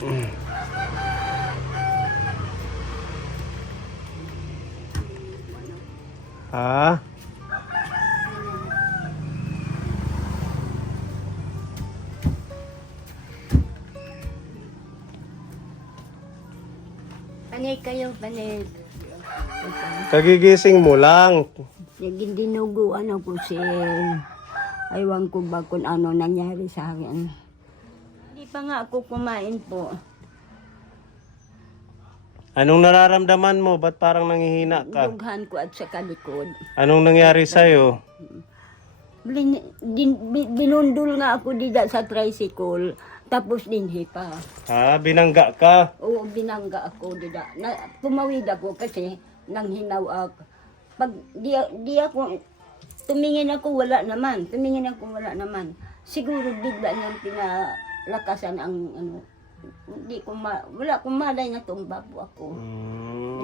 Ha? Panay kayo, panay. Kagigising mo lang. Naging dinuguan ako si... Aywan ko ba kung ano nangyari sa akin. Hindi pa nga ako kumain po. Anong nararamdaman mo? Ba't parang nangihina ka? Dughan ko at sa kalikod. Anong nangyari sa'yo? Binundol nga ako dida sa tricycle. Tapos dinhi pa. Ha? Binangga ka? Oo, binangga ako dida. Tumawid ako kasi nang hinaw ako. Pag di ako, tumingin ako wala naman. Siguro bigla niyang pinalakasan ang ano. Wala akong malay na tumba po ako.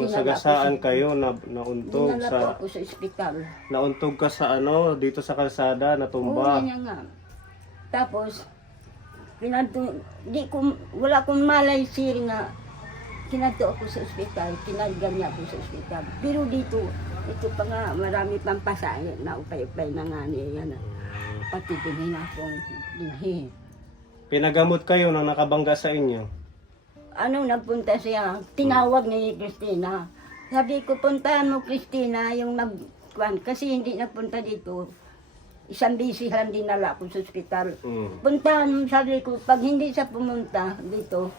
Nasagasaan kayo, nauntog Dinala po sa... ako sa ospital. Nauntog ka sa ano, dito sa kalsada, Oo, natumba. yan nga. Tapos, wala akong malay sir nga kinato ako sa ospital, kinalgan niya ako sa ospital. Pero dito pa nga, marami pang pasahe na upay-upay na nga niya yan. Pati din akong dinhi. Pinagamot kayo nang nakabangga sa inyo? Nagpunta siya, tinawag ni Christina. Sabi ko, puntahan mo Christina, yung nagkuhan. Kasi hindi nagpunta dito. Isang busy lang dinala ako sa ospital. Puntahan mo, sabi ko, pag hindi siya pumunta dito,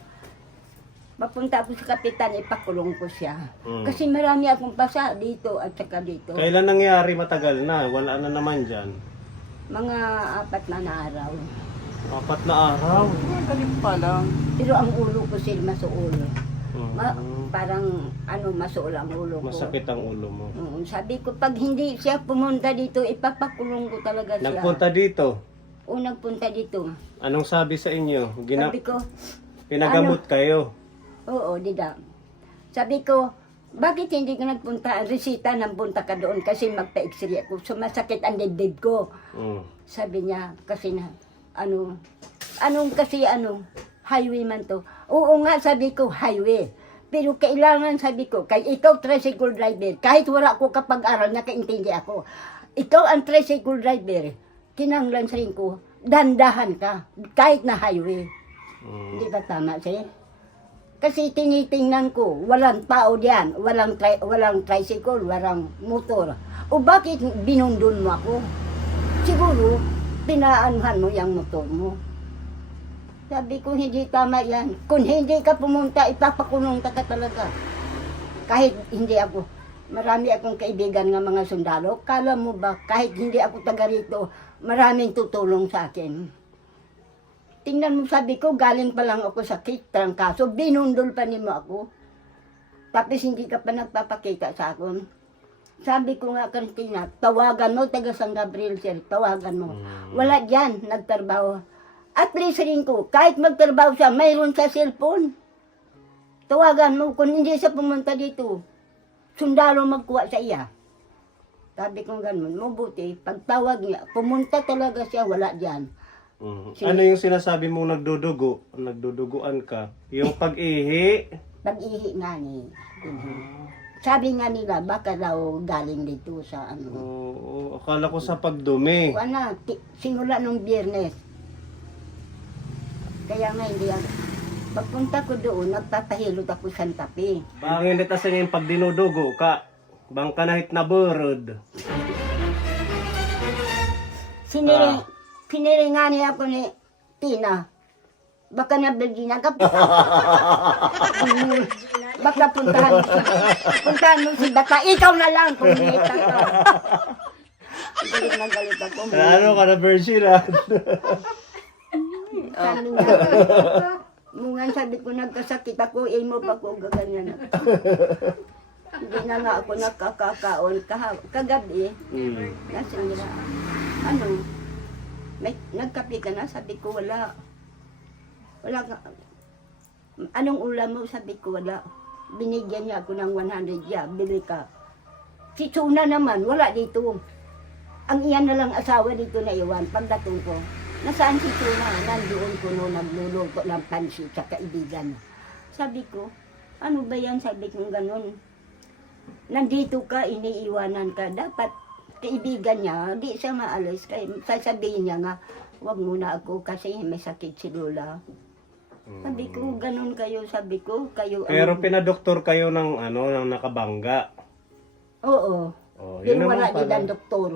mapunta ako sa kapitan, ipakulong ko siya. Kasi marami akong pasa dito at saka dito. Kailan nangyari? Matagal na. Wala na naman dyan. Mga 4 na araw. 4 na araw? Galing pa lang. Pero ang ulo ko sir, masuol. Parang masuol ang ulo ko. Masakit ang ulo mo. Sabi ko, pag hindi siya pumunta dito, ipapakulong ko talaga siya. Nagpunta dito? O nagpunta dito. Anong sabi sa inyo? Sabi ko, Pinagamot kayo? oo, dida. Sabi ko, bakit hindi ka nagpunta? Resita nang punta ka doon kasi magpa-x-ray ako. Sumasakit ang dibdib ko. Sabi niya, kasi highway man to. Oo nga, sabi ko, highway. Pero kailangan, sabi ko, kay ikaw tricycle driver, kahit wala ko kapag-aral, nakaintindi ako. Ikaw ang tricycle driver, kinanglan sa rin ko, dandahan ka, kahit na highway. Di ba tama, sir? Kasi tinitingnan ko, walang tao diyan, walang tricycle, walang motor. O bakit binundon mo ako? Siguro, pinaanuhan mo yung motor mo. Sabi ko, hindi tama yan. Kung hindi ka pumunta, ipapakulong ka talaga. Kahit hindi ako, marami akong kaibigan ng mga sundalo. Kala mo ba, kahit hindi ako taga rito, maraming tutulong sa akin. Tingnan mo, sabi ko, galing pa lang ako sa trangkaso, binundol pa nimo ako. Tapos hindi ka pa nagpapakita sa akin. Sabi ko nga, Christina, tawagan mo, taga San Gabriel, sir, tawagan mo. Wala dyan, nagtrabaho. At least rin ko, kahit magtrabaho siya, mayroon sa cellphone. Tawagan mo, kung hindi siya pumunta dito, sundalo magkuha sa iya. Sabi ko ganun, mabuti, pagtawag niya, pumunta talaga siya, wala dyan. Ano yung sinasabi mong nagdudugo? Nagduduguan ka? Yung pag-ihi? Pag-ihi nga ni. Sabi nga nila, baka daw galing dito sa ano. Oo, akala ko sa pagdumi. Simula nung Biyernes. Kaya nga hindi ako. Pagpunta ko doon, nagpapahilot ako sa tapi. Bangin nita sa yung pag dinudugo ka, bang kanahit na burod. Siniringan niya ako ni Tina. Baka nabigyan ka. Baka puntahan mo si Baka. Ikaw na lang kung hindi ka. Galit na galit ako. Ano ka na Virgin ah? Sabi niya, mungan sabi ko nagkasakit ako, mo pa ko gaganyan. Hindi na nga ako nakakakaon kagabi. Kasi nila, nagkape ka na? Sabi ko wala. Wala ka. Anong ulam mo? Sabi ko wala. Binigyan niya ako ng 100 ya, bili ka. Si Chuna naman, wala dito. Ang iyan na lang asawa dito na iwan, pagdating ko. Nasaan si Tuna? Nandoon ko noon nagluluto ng pansit sa kaibigan. Sabi ko, ano ba yan? Sabi ko ganun. Nandito ka, iniiwanan ka. Dapat kaibigan niya, di siya maalis. Kaya sasabihin niya nga, wag muna ako kasi may sakit si Lola. Sabi ko, ganun kayo. Sabi ko, kayo Pero pinadoktor kayo ng ano, ng nakabangga. Oo. Oh, yun Pero wala naman din pala. ang doktor.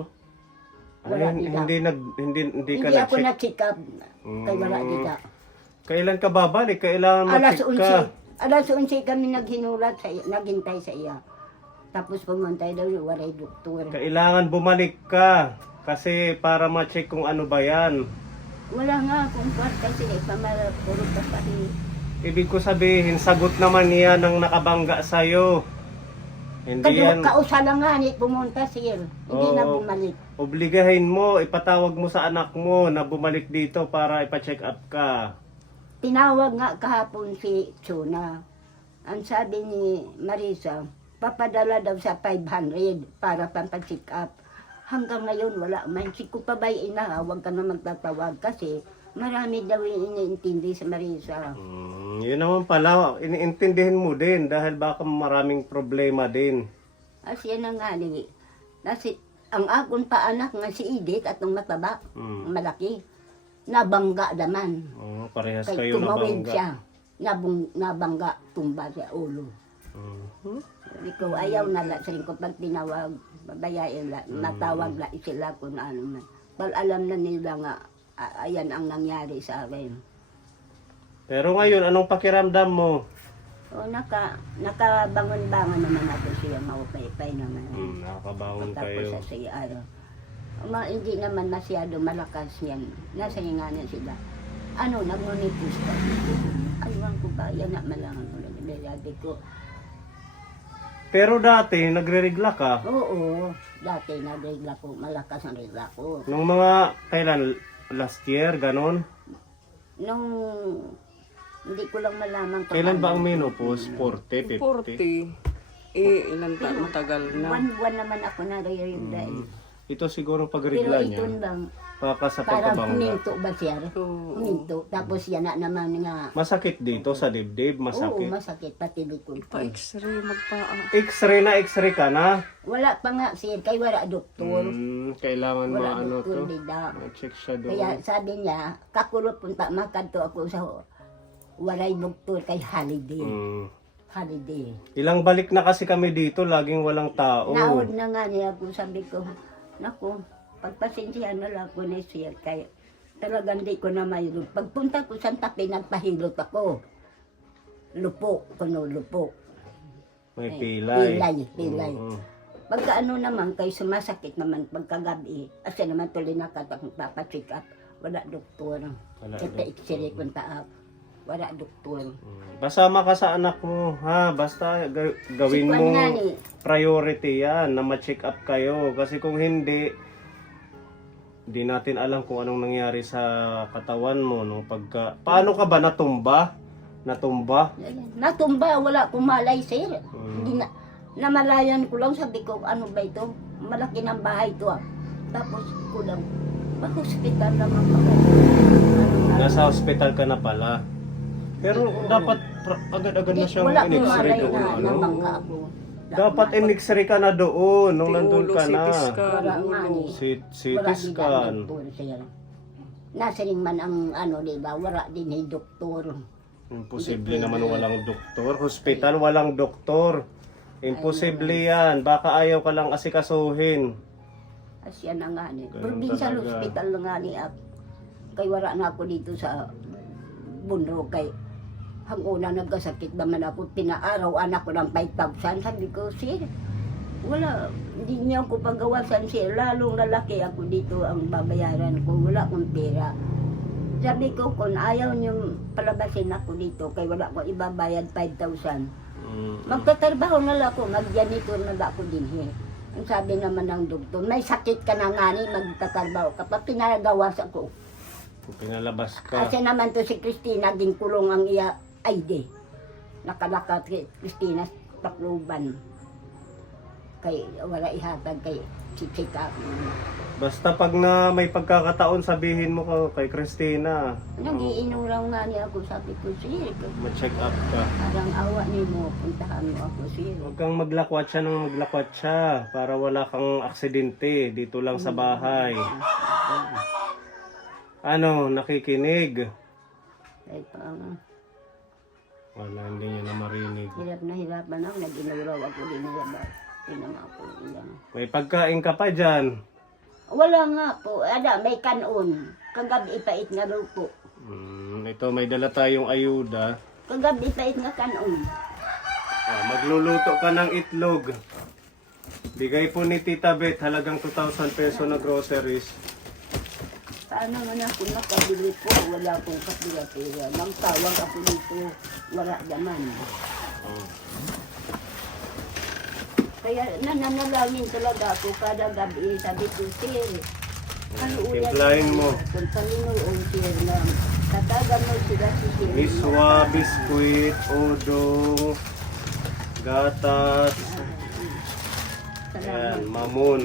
Wala Ay, din. hindi ka Hindi ako na-check. na-check up. Kaya wala din. Kailan ka babalik? Kailangan Alas ma-check ka. 11. Alas 11 kami naghinulat sa iya, naghintay sa iya. Tapos pumunta daw yung waray doktor. Kailangan bumalik ka. Kasi para ma-check kung ano ba yan. Wala nga akong kwarta sila. Pamarapurot ka pa rin. Ibig ko sabihin, sagot naman niya ng nakabangga sa'yo. Hindi yan. Kausala nga ni pumunta siya. Hindi na Oo. bumalik. Obligahin mo, ipatawag mo sa anak mo na bumalik dito para ipa-check up ka. Tinawag nga kahapon si Chuna. Ang sabi ni Marisa, papadala daw sa 500 para pampacheck up. Hanggang ngayon wala man. Si ko pa ba huwag ka na magtatawag kasi marami daw yung iniintindi sa Marisa. Yun naman pala, iniintindihin mo din dahil baka maraming problema din. As yan ang nga ni. Ang akon pa anak nga si Edith at ang mataba, ang malaki, nabangga naman. Oh, parehas Kay kayo tumawid nabangga. siya. Nabangga, tumba sa ulo. Sabi ko, ayaw na lang. Sabi ko, pag tinawag, babayain lang. Natawag lang sila kung ano man. Pag alam na nila nga, ayan ang nangyari sa akin. Pero ngayon, anong pakiramdam mo? O, nakabangon-bangon naman ako siya, maupay-pay naman. Nakakabangon Tapos kayo. sa CR. Hindi naman masyado malakas yan. Nasa hinganan sila. Ano, nagmunipus ka. Aywan ko ba, yan na malangan ko. Sabi ko, Pero dati, nagre-regla ka. oo, dati nagregla ko, malakas ang regla ko. Nung mga, kailan, last year, ganon? Nung, hindi ko lang malaman kung Kailan ba ang ano. menopause? 40, 50? 40. Ilan ta? Matagal na. Buwan naman ako nare-regla. Ito siguro Pero pagregla ito niya. lang, Baka sa parang pagkabangga. huminto ba siya? Oo. Huminto. Tapos yan na naman nga, Masakit dito sa dibdib, oo, masakit. masakit, pati likod ko. Pa-x-ray, X-ray na X-ray ka na? Wala pa nga siya, kay wala doktor. Kailangan Wala maano doktor, to. dida. Ma-check siya doon. Kaya sabi niya, kakulot punta, makadto ako sa walay doktor kay Holiday. Holiday. Ilang balik na kasi kami dito, laging walang tao. Naod na nga niya ako, sabi ko, naku, pagpasensya na lang ako ni siya, kaya talagang di ko na mayroon. Pagpunta ko sa Tapi, nagpahilot ako. Lupo, kuno lupo. May pilay. Pilay. Oo. Pagka ano naman, kay sumasakit naman pagkagabi, kasi naman tuloy nakatakong papacheck up, wala doktor. Wala Kaya x-ray kung taap, wala doktor. Basama ka sa anak mo, ha? Basta gawin Si mo Juan nga ni, priority yan, na ma-check up kayo. Kasi kung hindi natin alam kung anong nangyari sa katawan mo. No? Paano ka ba natumba? Natumba? natumba, wala akong malay, sir. Hindi namalayan ko lang, sabi ko, ano ba ito? Malaki ng bahay to, ah. Tapos ko lang, mag-hospital naman ako. Nasa hospital ka na pala. Pero dapat agad-agad na siyang Wala akong in-x-ray malay doon. na Ano? nabangga ako. Dapat in-x-ray ka na doon nung nandun ka na. CT scan. Wala nga ni. CT Wala din scan. ang doktor, sir. Nasa rin man ang ano, diba? Wala din yung doktor. Imposible naman walang doktor. Hospital, walang doktor. Imposible yan. Baka ayaw ka lang asikasuhin. Asya na nga ni. Ganun Provincial talaga. hospital na nga ni Ap. Kay wala na ako dito sa Bunro. Kay hang una nagkasakit naman ako. Pinaaraw anak ko ng 5,000. Sabi ko, sir, wala. Hindi niya ako pagawasan, sir. Lalong lalaki ako dito ang babayaran ko. Wala akong pera. Sabi ko, kung ayaw niyo palabasin ako dito, kay wala ko ibabayad 5,000. Magtatrabaho na lang ako, mag-janitor na lang ako din. Ang sabi naman ng doktor, may sakit ka na nga ni, magtatrabaho ka pa, pinagawas ako. Pinalabas ka. Kasi naman to si Christina, din kulong ang iya ID. Nakalakat kay Christina Tacloban. Kay wala ihatag kay check up. Basta pag na may pagkakataon, sabihin mo kay Christina. Nag-iinuraw nga niya ako, sabi ko, sir, Ma-check up ka. parang awa ni mo, puntahan mo ako, sir. Huwag kang maglakwat siya ng maglakwat siya para wala kang aksidente dito lang sa bahay. Ano, nakikinig? Ay, parang Wala, hindi niya na marinig. hirap na hirapan ako, nag-inuraw ako din niya, pinang ako ilang. May pagkain ka pa dyan. Wala nga po, ada, may kanon. Kagabi ipait nga daw po. Ito, may dala tayong ayuda. Kagabi ipait nga kanon. Magluluto ka ng itlog. Bigay po ni Tita Beth, halagang 2,000 peso na groceries. Paano man ako nakabili po, wala akong kapila-pila. Nang tawag ako dito, wala naman. Oh. Kaya nananalangin talaga ako kada gabi, sabi ko, sir, Timplahin mo. Kung Panginoon, sir, na tatagan mo sila si sir. Miswa, biskuit, udong, gatas, Salamat. ayan, mamon.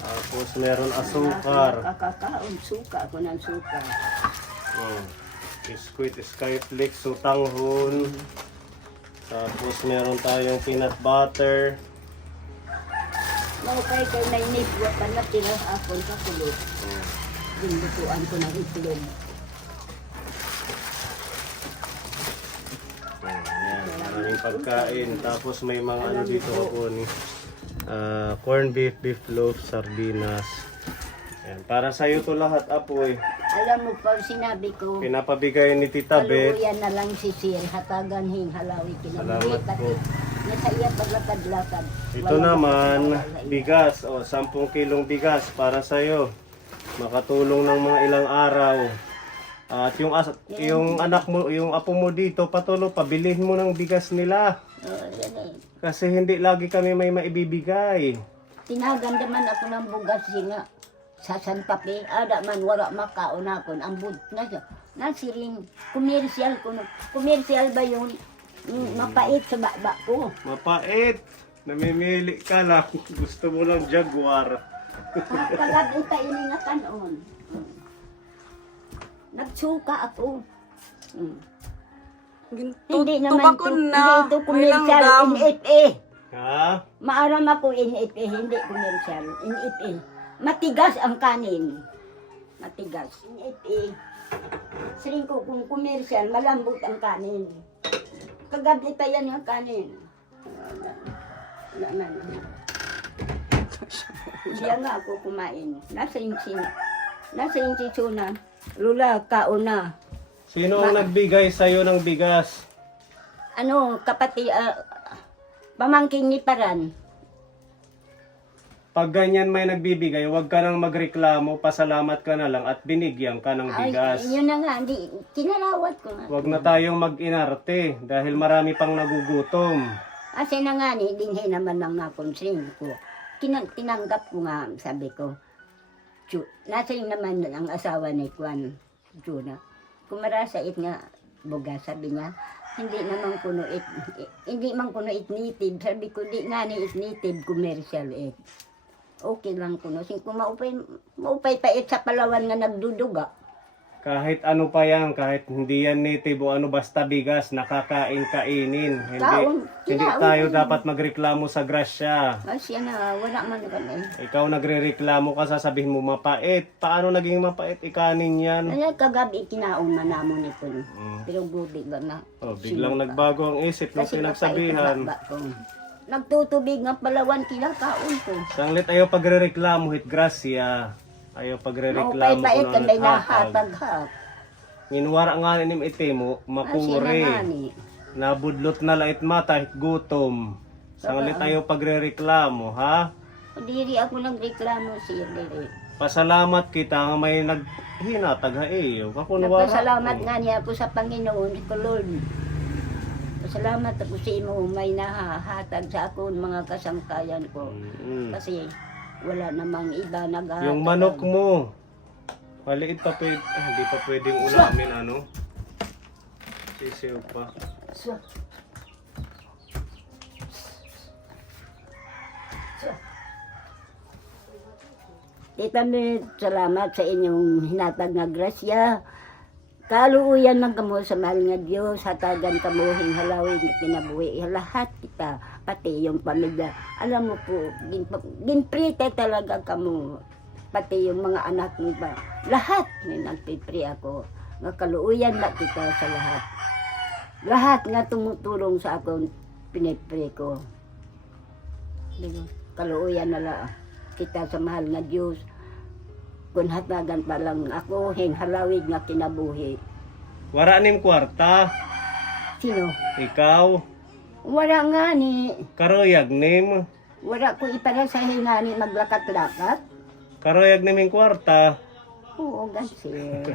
Tapos meron asukar. Kakakaon, suka ako ng suka. Oh. Biskuit, skyflakes, sutanghon. Tapos meron tayong peanut butter. Maupay kay may nipwa pa na tinang apon sa kulot. Dindutuan ko ng itlog. Ayan, maraming pagkain. Tapos may mga ano dito ako ni corn beef, beef loaf, sardinas. Ayan, para sa iyo to lahat, apoy. Alam mo pa, sinabi ko, Pinapabigay ni Tita Beth. paluyan na lang si sir, hatagan hing halawi Salamat kinamit. po. Nasa iya paglakad-lakad. Ito naman, bigas. O, 10 kilong bigas para sa iyo. Makatulong ng mga ilang araw. At yung anak mo, yung apo mo dito, patuloy, pabilihin mo ng bigas nila. Yan eh. Kasi hindi lagi kami may maibibigay. Tinagandaman ako ng bugas nga. Sa San Pape, ada man wala makaon ako. Ang bud na siya. Nasiring, komersyal ko. Komersyal ba yun? Mapait sa baba ko. Mapait. Namimili ka lang. Gusto mo lang Jaguar. Pagkagabi pa ini nga kanon. Nagsuka ako. Hindi naman Tubakon hindi na. ito May komersyal. langgam. NFA. Ha? Maaram ako NFA, hindi komersyal. NFA. Matigas ang kanin. Matigas. NFA. Siring ko kung komersyal, malambot ang kanin. Kagabi pa yan ang kanin. Wala man. Diyan nga ako kumain. Nasa yung sisuna. Lula, kauna. Sino ang nagbigay sa'yo ng bigas? Ano, pamangking ni Paran. Pag ganyan may nagbibigay, huwag ka nang magreklamo, pasalamat ka na lang at binigyan ka ng bigas. Ay, yun na nga, hindi, kinalawat ko nga. Huwag na tayong mag-inarte dahil marami pang nagugutom. Kasi na nga ni, dinhi naman ang nakonsin ko. Tinanggap ko nga, sabi ko. Nasa yung naman ang asawa ni Kwan, Juna. Kumarasait nga, buga, sabi niya, hindi man kuno it native. Sabi ko, di nga ni it native, commercial it. Okay lang kuno. Kung maupay pa it sa Palawan nga nagduduga. Kahit ano pa yan, kahit hindi yan native o ano, basta bigas, nakakain-kainin. Hindi tayo dapat magreklamo sa grasya. Kasi na, wala man kami. Ikaw nagrereklamo ka, sasabihin mo mapait. Paano naging mapait? Ikanin yan. Ano, kagabi kinaon na namon ito. Pero gubi ba na? Oh, biglang nagbago ang isip ng Kasi pinagsabihan. mapait ang baba ko. Nagtutubig ng Palawan kinakaon ko. Sanglit ayaw pagrereklamo, hit grasya. Ayaw pagrereklamo Maupay-pait ko ka na may naghatag. nahatag-hat. Ninwara nga ni ite mo, Kasi na makure. nga ni. Nabudlot na lait mata, hit gutom. Sanglit ayaw pagrereklamo, ha? Diri ako nagreklamo siya diri. Pasalamat kita nga may naghinatag ha iyo. Kakunwara. Nagpasalamat nga niya ako sa Panginoon ko Lord. Pasalamat ako sa imo may nahahatag sa akon mga kasangkayan ko. Kasi wala namang iba naghahatag. Yung manok mo, maliit pa pwede, hindi pa pwedeng ulamin ano. Sisiw pa. So, so, Tita May, salamat sa inyong hinatag nga grasya. Kaluuyan man kamo sa mahal nga Diyos, hatagan kamo hinhalawin nga kinabuhi. Lahat kita, pati yung pamilya. Alam mo po, ginprita talaga kamo. Pati yung mga anak mo ba. Lahat may nagpipri ako. Nga kaluuyan na kita sa lahat. Lahat nga tumutulong sa ako, pinipri ko. Diba? Kaluuyan na lang kita sa mahal nga Diyos. Kung hatagan pa lang ako, hinhalawin nga kinabuhi. Wara ning kwarta. Sino? Ikaw. Wala nga ni. Karoyag nim. Wala ko ipara sa hinga ni maglakat-lakat. Karoyag nim yung kwarta. Oo, sir.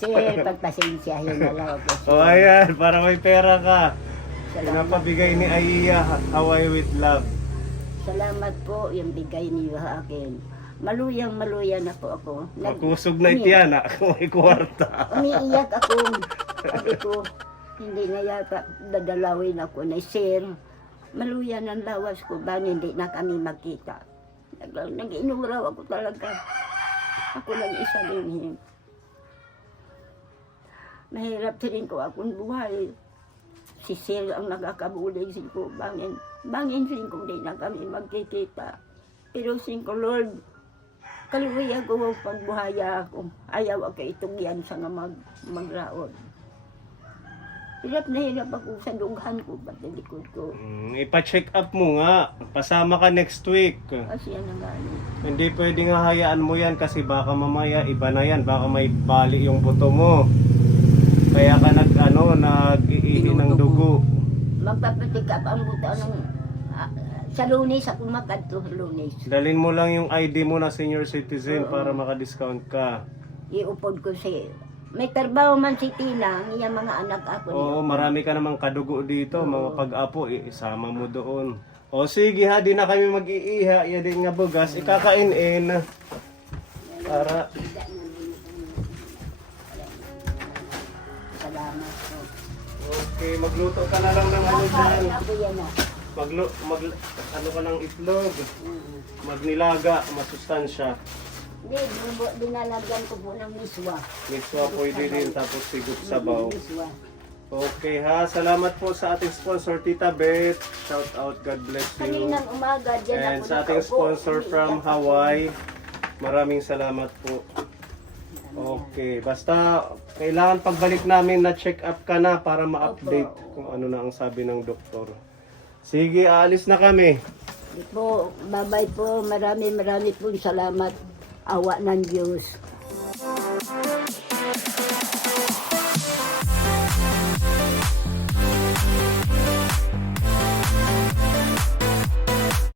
Sir, pagpasensyahin na lang ako. O ayan, para may pera ka. Salamat, Napabigay ni Aiya, Hawaii with Love. salamat po yung bigay niyo sa akin. Maluya na po ako. Makusog na itiyana kung may kwarta. Umiiyak ako. Sabi ko, hindi na yata dadalawin ako na sir. Maluya ng lawas ko ba hindi na kami magkita. Nag-inuraw ako talaga. Ako lang isa din. Mahirap din ko akong buhay. Si Sir ang nagkakabulig sin ko. Bangin sin ko hindi na kami magkikita. Pero sin ko, Lord, kaluwi ako pagbuhaya ako. Ayaw ako itugyan sa nga magraod. Hirap na hirap ako sa dughan ko, ba't likod ko. Ipa-check up mo nga. Pasama ka next week. Kasi yan ang gano'n. Hindi pwede nga hayaan mo yan kasi baka mamaya iba na yan. Baka may bali yung buto mo. Kaya ka nag-iihi ng dugo. Magpapatikap ang buta ng sa Lunes ako makadto Lunes. Dalin mo lang yung ID mo na senior citizen para maka-discount ka. Iupod ko si may trabaho man si Tina, ang iyang mga anak ako Oo, marami ka namang kadugo dito. Mga pag-apo, isama mo doon. O sige ha, di na kami mag-iiha. Iya din nga bugas. Ikakain-in. Para Salamat po. okay, magluto ka na lang ng ano dyan. Ako yan na. Ano ka ng itlog. Magnilaga, masustansya. Hindi, dinalagyan ko po ng miswa. Miswa pwede din tapos sigop sabaw. Miswa. Okay ha, salamat po sa ating sponsor Tita Beth. Shout out, God bless you. Kaninang umaga, dyan And ako sa ating nakaupo. sponsor from Hawaii, maraming salamat po. Okay, basta kailangan pagbalik namin na check up ka na para ma-update kung ano na ang sabi ng doktor. Sige, aalis na kami. Di po, bye-bye po. Marami pong salamat. Awa ng Diyos.